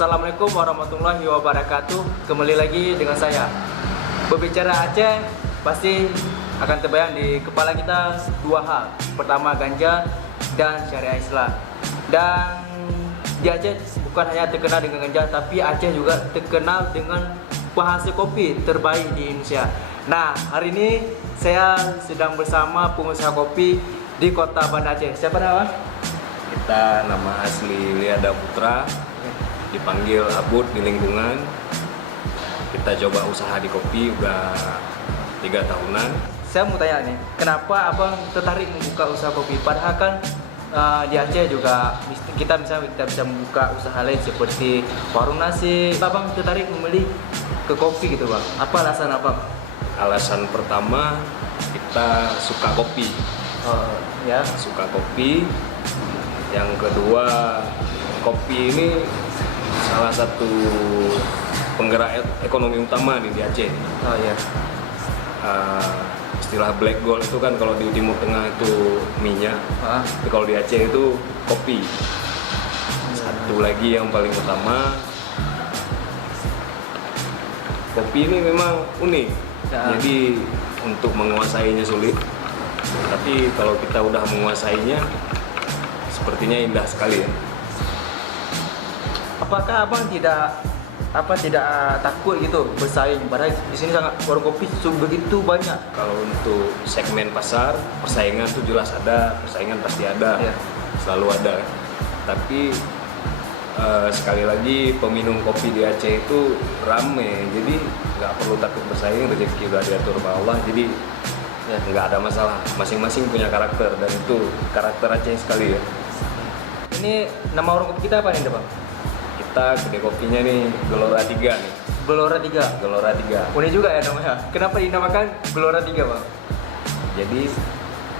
Assalamualaikum warahmatullahi wabarakatuh. Kembali lagi dengan saya. Berbicara Aceh, pasti akan terbayang di kepala kita dua hal. Pertama ganja dan syariah Islam. Dan di Aceh bukan hanya terkenal dengan ganja, tapi Aceh juga terkenal dengan penghasil kopi terbaik di Indonesia. Nah, hari ini saya sedang bersama pengusaha kopi di kota Banda Aceh. Siapa nama? Kita nama asli Liada Putra, dipanggil Abud di lingkungan. Kita coba usaha di kopi udah 3 tahunan. Saya mau tanya nih, kenapa abang tertarik membuka usaha kopi? Padahal kan di Aceh juga kita bisa membuka usaha lain seperti warung nasi. Abang tertarik membeli ke kopi gitu bang? Apa alasan abang? Alasan pertama, kita suka kopi. Ya. Suka kopi. Yang kedua, kopi ini salah satu penggerak ekonomi utama nih di Aceh. Oh ya. Istilah black gold itu kan kalau di Timur Tengah itu minyak, tapi kalau di Aceh itu kopi. Satu lagi yang paling utama, kopi ini memang unik. Jadi untuk menguasainya sulit, tapi kalau kita udah menguasainya, sepertinya indah sekali ya. Apakah abang tidak takut gitu bersaing? Padahal di sini sangat warung kopi begitu banyak. Kalau untuk segmen pasar, persaingan tuh jelas ada, persaingan pasti ada, selalu ada. Tapi sekali lagi peminum kopi di Aceh itu rame, jadi nggak perlu takut bersaing, rezeki udah diatur sama Allah, jadi nggak ada masalah. Masing-masing punya karakter dan itu karakter Aceh sekali ya. Ini nama warung kopi kita apa nih bang? Kita kedai kopinya nih Gelora 3 nih. Gelora 3? Gelora 3. Unik juga ya namanya. Kenapa dinamakan Gelora 3 bang? Jadi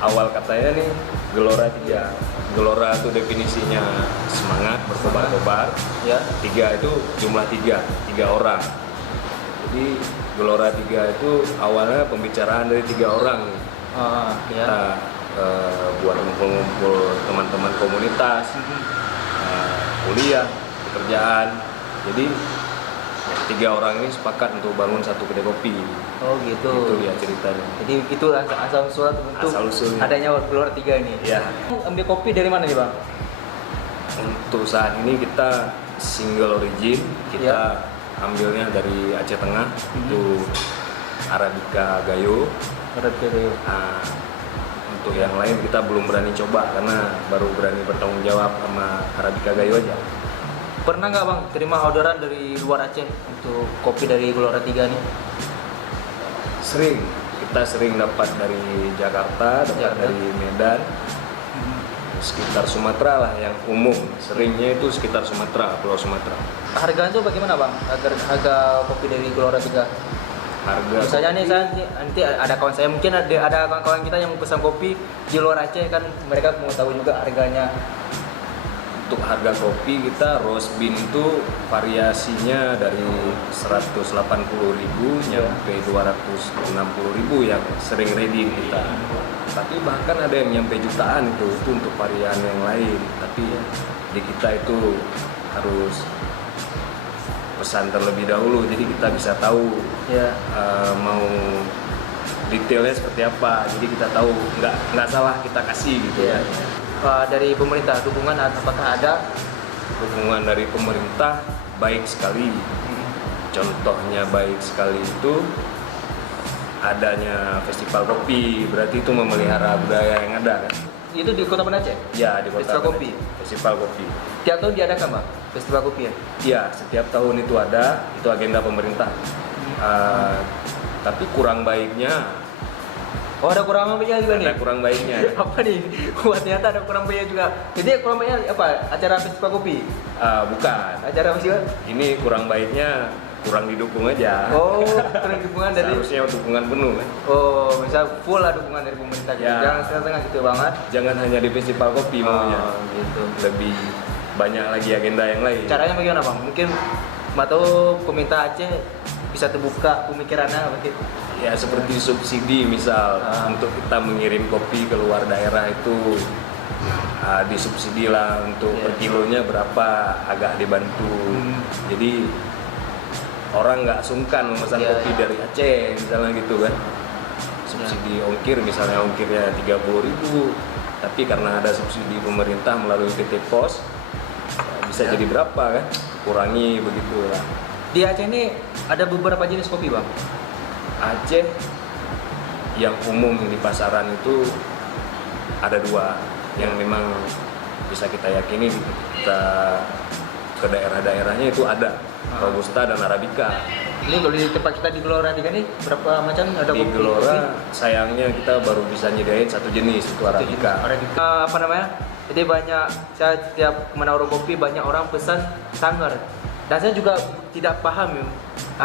awal katanya nih Gelora 3. Gelora itu definisinya semangat, berkobar-kobar. Ya. 3 itu jumlah 3 orang. Jadi Gelora 3 itu awalnya pembicaraan dari 3 orang nih. Kita buat ngumpul-ngumpul teman-teman komunitas, kuliah, pekerjaan. Jadi 3 orang ini sepakat untuk bangun satu kedai kopi. Oh gitu. Itu dia ceritanya. Jadi itu asal usul untuk adanya Gelora 3 ini. Ya. Ambil kopi dari mana nih bang? Untuk saat ini kita single origin, kita ambilnya dari Aceh Tengah, itu Arabica Gayo. Arabica Gayo. Untuk yang lain kita belum berani coba karena baru berani bertanggung jawab sama Arabica Gayo aja. Pernah nggak bang terima orderan dari luar Aceh untuk kopi dari Gelora 3 nih? Sering, kita sering dapat dari Jakarta, dari Medan, sekitar Sumatera lah yang umum. Seringnya itu sekitar Sumatera, Pulau Sumatera. Harganya tuh bagaimana bang? Harga kopi dari Gelora 3? Harga misalnya nih nanti ada kawan saya, mungkin ada kawan-kawan kita yang pesan kopi di luar Aceh kan, mereka mau tahu juga harganya. Untuk harga kopi kita roast bean itu variasinya dari 180.000 nyampe 260.000 yang sering ready kita. Tapi bahkan ada yang nyampe jutaan itu untuk varian yang lain. Tapi di kita itu harus pesan terlebih dahulu, jadi kita bisa tahu mau detailnya seperti apa. Jadi kita tahu nggak salah kita kasih gitu ya. Dari pemerintah dukungan apakah ada? Dukungan dari pemerintah baik sekali. Contohnya baik sekali itu adanya festival kopi, berarti itu memelihara budaya yang ada kan? Itu di Kota Banda Aceh? Ya, di Kota Festival kopi. Festival kopi. Tiap tahun diadakan bang festival kopi ya? Iya, setiap tahun itu ada, itu agenda pemerintah. Tapi kurang baiknya. Oh, ada kurang baiknya juga nih? Ada kurang baiknya. Apa nih? Wah, ternyata ada kurang baiknya juga. Jadi kurang baiknya apa? Acara festival kopi? Bukan. Acara festival? Ini kurang baiknya kurang didukung aja. Oh, kurang dukungan dari? Harusnya dukungan penuh kan? Oh, misal full lah dukungan dari pemerintah. Ya. Jangan setengah-setengah gitu banget. Jangan hanya di festival kopi maunya. Gitu. Lebih banyak lagi agenda yang lain. Caranya bagaimana bang? Mungkin atau pemerintah Aceh bisa terbuka pemikirannya begitu? Ya seperti subsidi misal untuk kita mengirim kopi ke luar daerah itu disubsidi lah untuk Iya. per kilonya berapa, agak dibantu. Jadi orang nggak sungkan memesan Iya, kopi iya. dari Aceh misalnya gitu kan. Subsidi ongkir, misalnya ongkirnya 30.000, tapi karena ada subsidi pemerintah melalui PT Pos bisa Ya. jadi berapa kan, kurangi begitu lah. Di Aceh ini ada beberapa jenis kopi bang. Aceh yang umum di pasaran itu ada 2 yang memang bisa kita yakini kita ke daerah-daerahnya itu ada, Robusta dan Arabica. Ini kalau di tempat kita di Gelora 3 nih berapa macam ada Di kopi? Gelora sayangnya kita baru bisa nyediain 1 jenis, itu Arabica. Arabica. Apa namanya? Jadi banyak, saya tiap kemana warung kopi banyak orang pesan Sanger. Dan saya juga tidak paham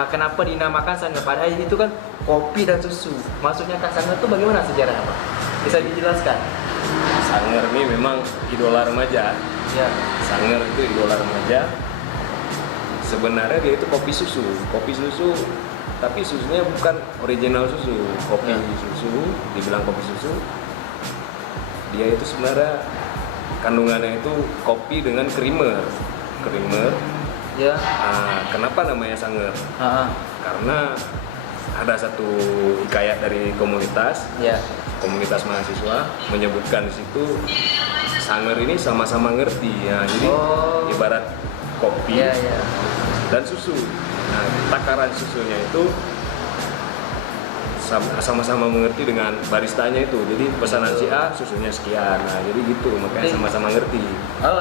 kenapa dinamakan Sanger. Padahal itu kan kopi dan susu. Maksudnya kan Sanger itu bagaimana sejarahnya Pak? Bisa dijelaskan? Sanger ini memang idola remaja. Ya. Sanger itu idola remaja. Sebenarnya dia itu kopi susu, tapi susunya bukan original susu, kopi Ya. susu, dibilang kopi susu. Dia itu sebenarnya kandungannya itu kopi dengan creamer. Ya. Kenapa namanya Sanger? Ah, ah. Karena ada satu hikayat dari komunitas Ya. mahasiswa menyebutkan di situ Sanger ini sama-sama ngerti ya. Jadi Oh. ibarat kopi Ya, ya. dan susu. Nah, takaran susunya itu sama-sama mengerti dengan baristanya itu. Jadi pesanan si A susunya sekian. Nah, jadi gitu makanya sama-sama ngerti. Oh,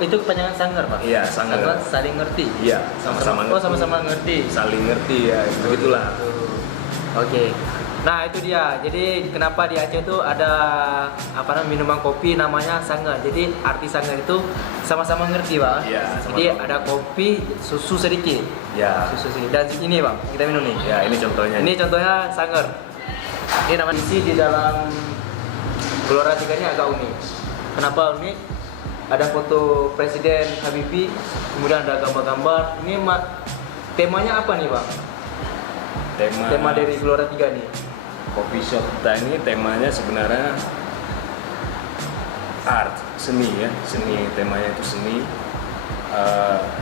itu kepanjangan Sanger Pak? Iya, Sanger. Saling ngerti. Iya, sama-sama Oh, sama-sama ngerti. saling ngerti ya, begitulah. Oke. Nah, itu dia. Jadi kenapa di Aceh itu ada minuman kopi namanya Sanger. Jadi arti Sanger itu sama-sama ngerti, Bang. Iya, Jadi sama-sama. ada kopi, susu sedikit. Ya. Susu sedikit. Dan ini, Bang, kita minum nih. Ya, ini contohnya. Ini contohnya Sanger. Ini nama isi di dalam Gelora 3 ini agak unik. Kenapa unik? Ada foto Presiden Habibie, kemudian ada gambar-gambar. Ini temanya apa nih, Bang? Tema dari Gelora 3 nih. Coffee shop kita ini temanya sebenarnya art, seni ya, seni, temanya itu seni.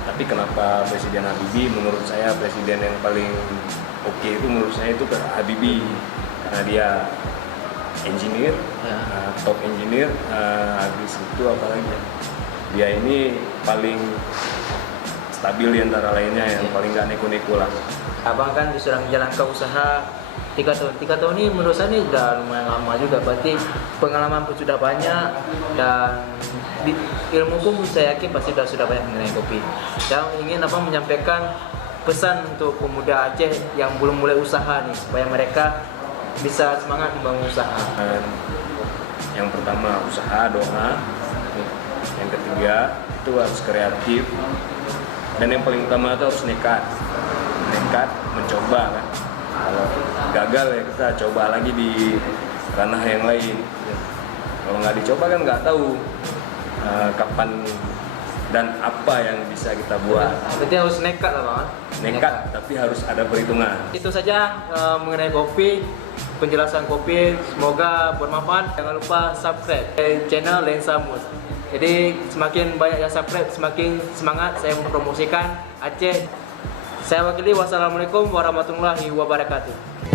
Tapi kenapa Presiden Habibie? Menurut saya presiden yang paling oke itu menurut saya itu Habibie, karena dia engineer, Ya. top engineer, habis itu apa lagi ya? Dia ini paling stabil di antara lainnya, yang paling gak neko-neko lah. Abang kan sudah menjalankan usaha 3 tahun. 3 tahun ini menurut saya ini udah lumayan lama juga. Berarti pengalaman pun sudah banyak dan ilmu pun saya yakin pasti sudah banyak mengenai kopi. Saya ingin menyampaikan pesan untuk pemuda Aceh yang belum mulai usaha nih supaya mereka bisa semangat membangun usaha. Dan yang pertama usaha, doa. Yang ketiga itu harus kreatif. Dan yang paling utama itu harus nekat mencoba kan. Kalau gagal ya kita coba lagi di ranah yang lain. Kalau nggak dicoba kan nggak tahu kapan dan apa yang bisa kita buat. Berarti harus nekat lah Bang. Nekat tapi harus ada perhitungan. Itu saja mengenai kopi, penjelasan kopi. Semoga bermanfaat. Jangan lupa subscribe channel Lensa Mus. Jadi semakin banyak yang subscribe, semakin semangat saya mempromosikan Aceh. Saya wakili. Wassalamualaikum warahmatullahi wabarakatuh.